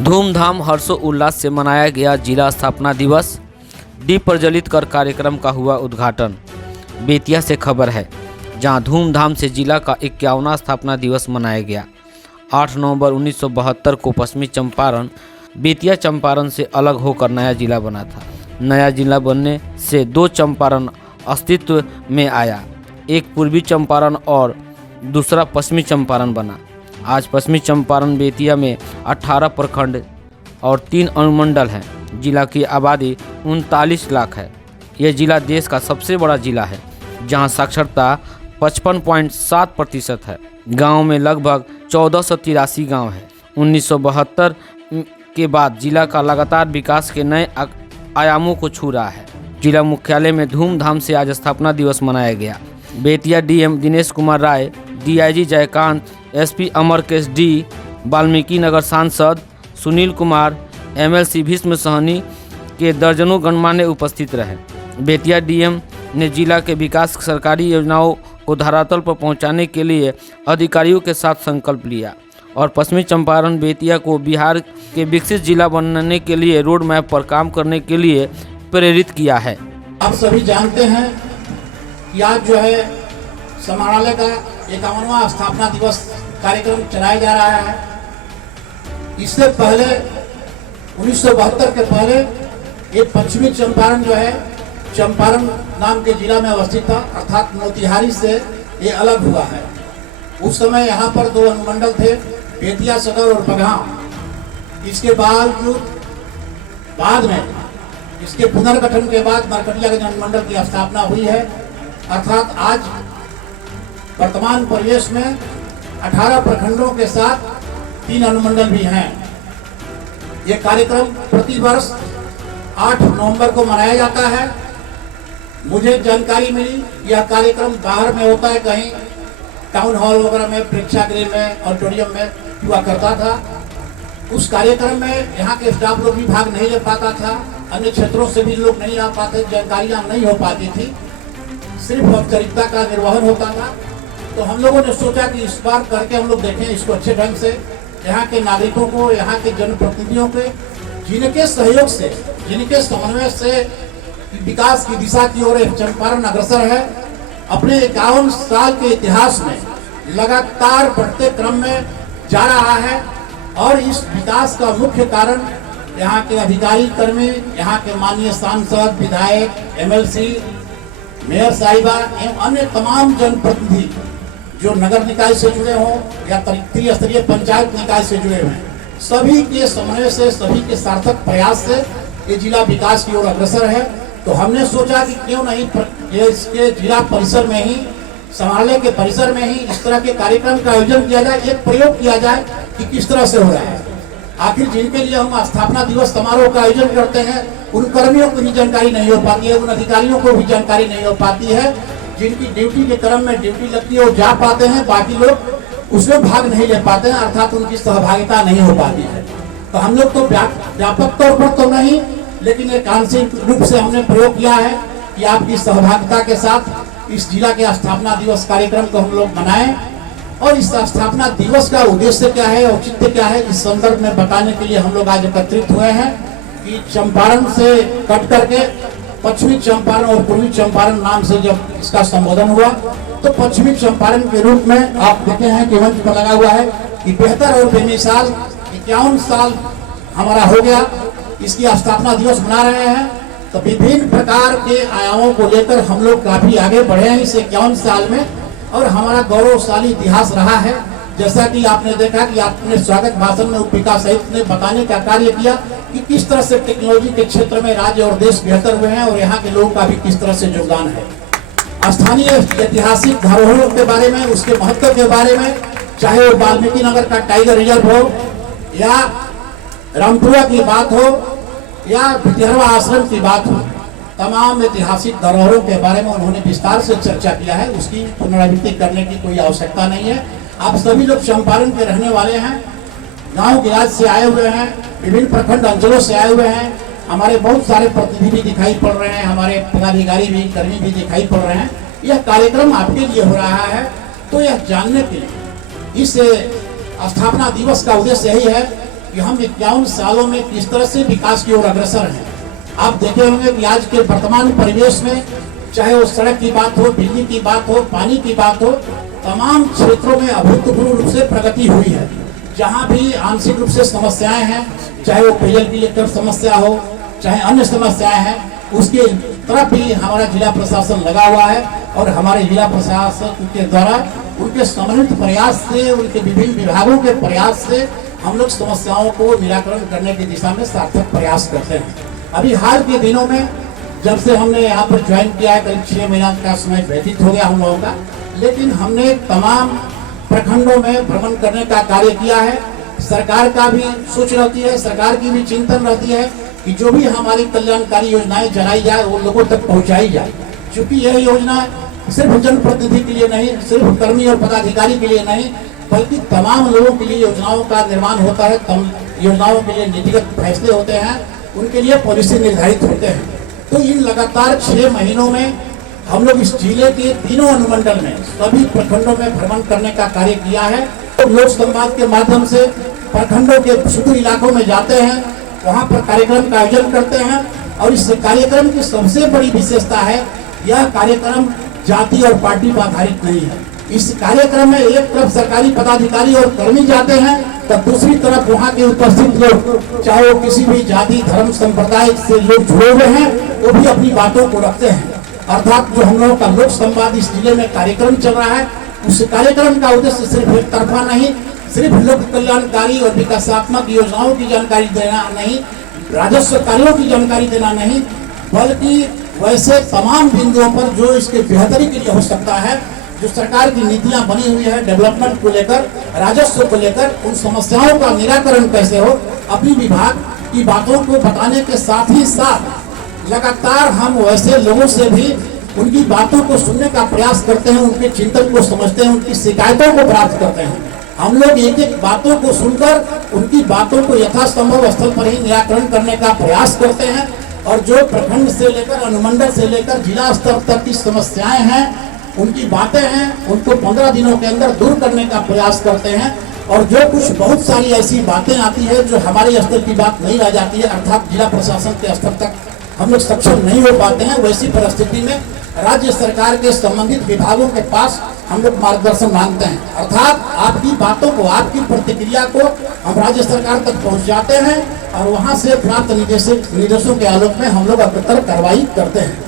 धूमधाम हर्षोल्लास से मनाया गया जिला स्थापना दिवस। दीप प्रज्वलित कर कार्यक्रम का हुआ उद्घाटन। बेतिया से खबर है, जहां धूमधाम से जिला का 51वां स्थापना दिवस मनाया गया। 8 नवंबर 1972 को पश्चिमी चंपारण बेतिया चंपारण से अलग होकर नया जिला बना था। नया जिला बनने से 2 चंपारण अस्तित्व में आया, एक पूर्वी चंपारण और दूसरा पश्चिमी चंपारण बना। आज पश्चिमी चंपारण बेतिया में 18 प्रखंड और 3 अनुमंडल हैं। जिला की आबादी 39 लाख है। यह जिला देश का सबसे बड़ा जिला है, जहां साक्षरता 55.7% है। गांव में लगभग 1483 गांव है। 1972 के बाद जिला का लगातार विकास के नए आयामों को छू रहा है। जिला मुख्यालय में धूमधाम से आज स्थापना दिवस मनाया गया। Bettiah DM Dinesh Kumar Rai, DIG Jaikant, SP Amarkesh D, Valmiki Nagar सांसद सुनील कुमार, एमएलसी भीष्म सहनी के दर्जनों गणमान्य उपस्थित रहे। बेतिया डीएम ने जिला के विकास सरकारी योजनाओं को धरातल पर पहुंचाने के लिए अधिकारियों के साथ संकल्प लिया और पश्चिमी चंपारण बेतिया को बिहार के विकसित जिला बनने के लिए रोड मैप पर काम करने के लिए प्रेरित किया है। आप सभी जानते हैं कि आज जो है समाहरणालय का 51वां स्थापना दिवस कार्यक्रम चलाया जा रहा है। इससे पहले 1972 के पहले ये पश्चिमी चंपारण जो है चंपारण नाम के जिला में अवस्थित था, अर्थात मोतिहारी से ये अलग हुआ है। उस समय यहाँ पर 2 अनुमंडल थे, बेतिया सदर और बगहा। इसके बाद में इसके पुनर्गठन के बाद नरकटियागंज अनुमंडल की स्थापना हुई है। अर्थात आज वर्तमान परिवेश में 18 प्रखंडों के साथ 3 अनुमंडल भी हैं। ये कार्यक्रम प्रति वर्ष 8 नवंबर को मनाया जाता है। मुझे जानकारी मिली यह कार्यक्रम बाहर में होता है, कहीं टाउन हॉल वगैरह में, प्रेक्षागृह में, ऑडिटोरियम में हुआ करता था। उस कार्यक्रम में यहाँ के स्टाफ लोग भी भाग नहीं ले पाता था, अन्य क्षेत्रों से भी लोग नहीं आ पाते, जानकारियाँ नहीं हो पाती थी, सिर्फ औपचारिकता का निर्वहन होता था। तो हम लोगों ने सोचा कि इस बार करके हम लोग देखें इसको अच्छे ढंग से, यहाँ के नागरिकों को, यहाँ के जनप्रतिनिधियों के, जिनके सहयोग से, जिनके समन्वय से विकास की दिशा की ओर चंपारण अग्रसर है। अपने 51 साल के इतिहास में लगातार बढ़ते क्रम में जा रहा है और इस विकास का मुख्य कारण यहाँ के अधिकारी कर्मी, यहाँ के माननीय सांसद, विधायक, एमएलसी, मेयर साहिबा एवं अन्य तमाम जनप्रतिनिधि जो नगर निकाय से जुड़े हों या त्रिस्तरीय पंचायत निकाय से जुड़े हुए हैं, सभी के समन्वय से, सभी के सार्थक प्रयास से ये जिला विकास की ओर अग्रसर है। तो हमने सोचा कि क्यों नहीं इसके जिला परिसर में ही, समाहरणालय के परिसर में ही इस तरह के कार्यक्रम का आयोजन किया जाए, एक प्रयोग किया जाए कि किस तरह से हो रहा है। आखिर जिनके लिए हम स्थापना दिवस समारोह का आयोजन करते हैं, उन कर्मियों को भी जानकारी नहीं हो पाती है, उन अधिकारियों को भी जानकारी नहीं हो पाती है। जिनकी ड्यूटी के क्रम में ड्यूटी लगती है वो जा पाते हैं, बाकी लोग उसमें भाग नहीं ले पाते हैं, अर्थात उनकी सहभागिता नहीं हो पाती है। तो हम लोग तो व्यापक तौर पर तो नहीं, लेकिन एक आंशिक रूप से हमने प्रयोग किया है कि आपकी सहभागिता के साथ इस जिला के स्थापना दिवस कार्यक्रम को हम लोग मनाएं। और इस स्थापना दिवस का उद्देश्य क्या है, औचित्य क्या है, इस संदर्भ में बताने के लिए हम लोग आज एकत्रित हुए हैं कि चंपारण से कट करके पश्चिमी चंपारण और पूर्वी चंपारण नाम से जब इसका संबोधन हुआ, तो पश्चिमी चंपारण के रूप में आप देखे हैं कि मंच पर लगा हुआ है कि बेहतर और बेमिसाल 51 साल हमारा हो गया, इसकी स्थापना दिवस मना रहे हैं। तो विभिन्न प्रकार के आयामों को लेकर हम लोग काफी आगे बढ़े हैं इस 51 साल में और हमारा गौरवशाली इतिहास रहा है। जैसा कि आपने देखा कि आपने स्वागत भाषण में उपविका सहित ने बताने का कार्य किया कि किस तरह से टेक्नोलॉजी के क्षेत्र में राज्य और देश बेहतर हुए हैं और यहाँ के लोगों का भी किस तरह से योगदान है। स्थानीय ऐतिहासिक धरोहरों के बारे में, उसके महत्व के बारे में, चाहे वो वाल्मीकि नगर का टाइगर रिजर्व हो या रामपुरा की बात हो या विद्यारवा आश्रम की बात हो, तमाम ऐतिहासिक धरोहरों के बारे में उन्होंने विस्तार से चर्चा किया है। उसकी पुनरावृत्ति करने की कोई आवश्यकता नहीं है। आप सभी लोग चंपारण के रहने वाले हैं, गांव गिराज से आए हुए हैं, विभिन्न प्रखंड अंचलों से आए हुए हैं। हमारे बहुत सारे प्रतिनिधि भी दिखाई पड़ रहे हैं, हमारे पदाधिकारी भी, कर्मी भी दिखाई पड़ रहे हैं। यह कार्यक्रम आपके लिए हो रहा है, तो यह जानने के लिए इस स्थापना दिवस का उद्देश्य यही है कि हम 51 सालों में किस तरह से विकास की ओर अग्रसर हैं। आप देखे होंगे कि आज के वर्तमान परिवेश में चाहे वो सड़क की बात हो, बिजली की बात हो, पानी की बात हो, तमाम क्षेत्रों में अभूतपूर्व रूप से प्रगति हुई है। जहाँ भी आंशिक रूप से समस्याएं हैं, चाहे वो पेयजल की लेकर समस्या हो, चाहे अन्य समस्याएं हैं, उसके तरफ भी हमारा जिला प्रशासन लगा हुआ है और हमारे जिला प्रशासन के द्वारा उनके समन्वित प्रयास से, उनके विभिन्न विभागों के प्रयास से हम लोग समस्याओं को निराकरण करने की दिशा में सार्थक प्रयास करते हैं। अभी हाल के दिनों में जब से हमने यहाँ पर ज्वाइन किया है, करीब 6 महीना का समय व्यतीत हो गया हम लोगों का, लेकिन हमने तमाम प्रखंडों में भ्रमण करने का कार्य किया है। सरकार का भी सोच रहती है, सरकार की भी चिंतन रहती है कि जो भी हमारी कल्याणकारी योजनाएं चलाई जाए वो लोगों तक पहुंचाई जाए, क्योंकि यह योजना सिर्फ जनप्रतिनिधि के लिए नहीं, सिर्फ कर्मी और पदाधिकारी के लिए नहीं, बल्कि तमाम लोगों के लिए योजनाओं का निर्माण होता है। योजनाओं के लिए नीतिगत फैसले होते हैं, उनके लिए पॉलिसी निर्धारित होते हैं। तो इन लगातार 6 महीनों में हम लोग इस जिले के तीनों अनुमंडल में सभी प्रखंडों में भ्रमण करने का कार्य किया है। तो लोक संवाद के माध्यम से प्रखंडों के सुदूर इलाकों में जाते हैं, वहाँ पर कार्यक्रम का आयोजन करते हैं और इस कार्यक्रम की सबसे बड़ी विशेषता है, यह कार्यक्रम जाति और पार्टी पर आधारित नहीं है। इस कार्यक्रम में एक तरफ सरकारी पदाधिकारी और कर्मी जाते हैं, तो दूसरी तरफ वहाँ के उपस्थित लोग, चाहे वो किसी भी जाति धर्म संप्रदाय से लोग जुड़े हुए हैं, वो भी अपनी बातों को रखते हैं। अर्थात जो हम लोगों का लोक संवाद इस जिले में कार्यक्रम चल रहा है, उस कार्यक्रम का उद्देश्य सिर्फ एक तरफा नहीं, सिर्फ लोक कल्याणकारी और विकासात्मक योजनाओं की जानकारी देना नहीं, राजस्व कार्यों की जानकारी देना नहीं, बल्कि वैसे तमाम बिंदुओं पर जो इसके बेहतरी के लिए हो सकता है, जो सरकार की नीतियां बनी हुई है डेवलपमेंट को लेकर, राजस्व को लेकर, उन समस्याओं का निराकरण कैसे हो, अपनी विभाग की बातों को बताने के साथ ही साथ लगातार हम वैसे लोगों से भी उनकी बातों को सुनने का प्रयास करते हैं, उनके चिंतन को समझते हैं, उनकी शिकायतों को प्राप्त करते हैं। हम लोग एक एक बातों को सुनकर उनकी बातों को यथासंभव स्थल पर ही निराकरण करने का प्रयास करते हैं और जो प्रखंड से लेकर अनुमंडल से लेकर जिला स्तर तक की समस्याएं हैं, उनकी बातें हैं, उनको 15 दिनों के अंदर दूर करने का प्रयास करते हैं। और जो कुछ बहुत सारी ऐसी बातें आती है जो हमारे स्तर की बात नहीं रह जाती है, अर्थात जिला प्रशासन के स्तर तक हम लोग सक्षम नहीं हो पाते हैं, वैसी परिस्थिति में राज्य सरकार के संबंधित विभागों के पास हम लोग मार्गदर्शन मांगते हैं। अर्थात आपकी बातों को, आपकी प्रतिक्रिया को हम राज्य सरकार तक पहुंचाते हैं और वहां से प्राप्त निर्देशों के आलोक में हम लोग अग्रतर कार्रवाई करते हैं।